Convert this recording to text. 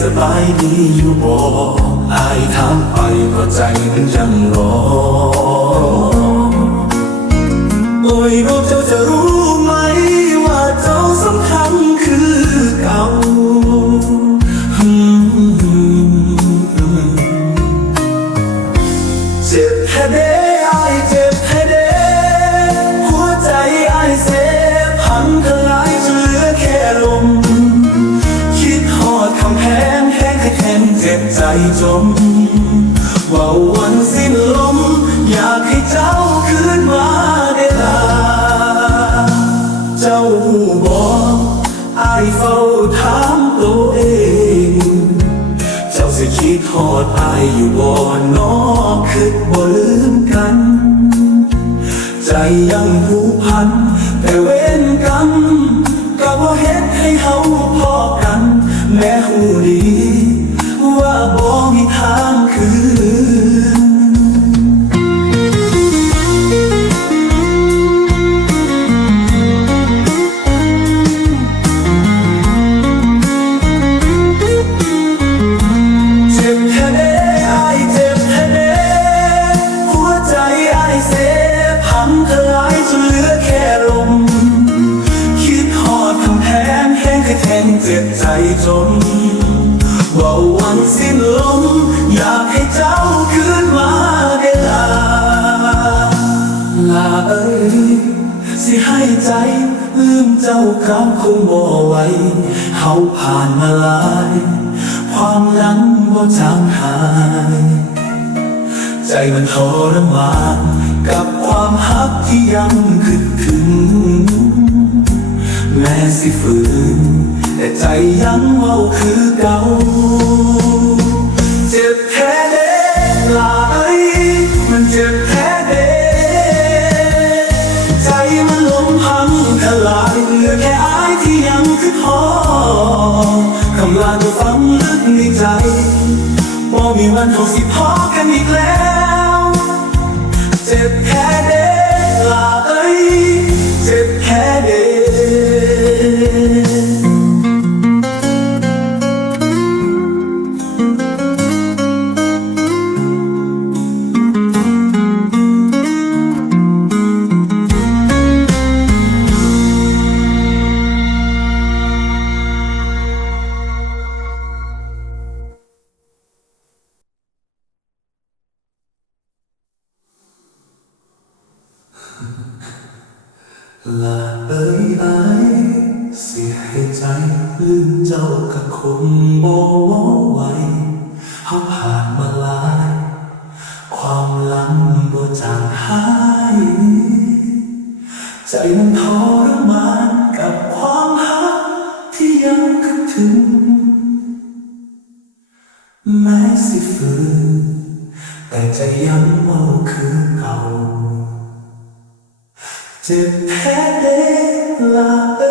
สบายดีอยู่บ่อายถามไปก็ใจมันยังรอ โอ้ยบอกเจ้าจะรู้ จม ว่าวันสิ้นลม อยากให้เจ้าคืนมาได้ลา เจ้าหูบอกอายเฝ้าถามตัวเอง เจ้าสิคิดทอดอายอยู่บ่นอคือบ่ลืมกัน ใจยังผูกพัน แต่เว้นกรรมก็บ่เฮ็ดให้เฮาพอกัน แม้หูดี ห้งแข็งเจ็บใจจนว่าวันสิ้นลม อยากให้เจ้าคืนมาได้ลา ลาเอ้ยสิให้ใจ ลืมเจ้ากำคงบ่ไหวเฮาผ่านมาหลาย ความหลังบ่จางหาย ใจมันทรมานกับความฮักที่ยังคิดถึงแม้สิฝืน แต่ใจยังเมาคือเก่าเจ็บแค่เด้ลายมันเจ็บแค่เด้ใจมันล้มพังทลายเหลือแค่อายที่ยังคือพอคำลาจะฝังลึกในใจบ่มีวันเท่าสิพอกันอีกแล้ว ลาเอ้ยไอเสียให้ใจลืมเจ้ากับคงบ่ไหวเฮาผ่านมาหลาย ความหลังบ่จางหาย ใจมันทรมานกับความหักที่ยังคิดถึง แม้สิฝืนแต่ใจยังเมาคือเก่า เจ็บแ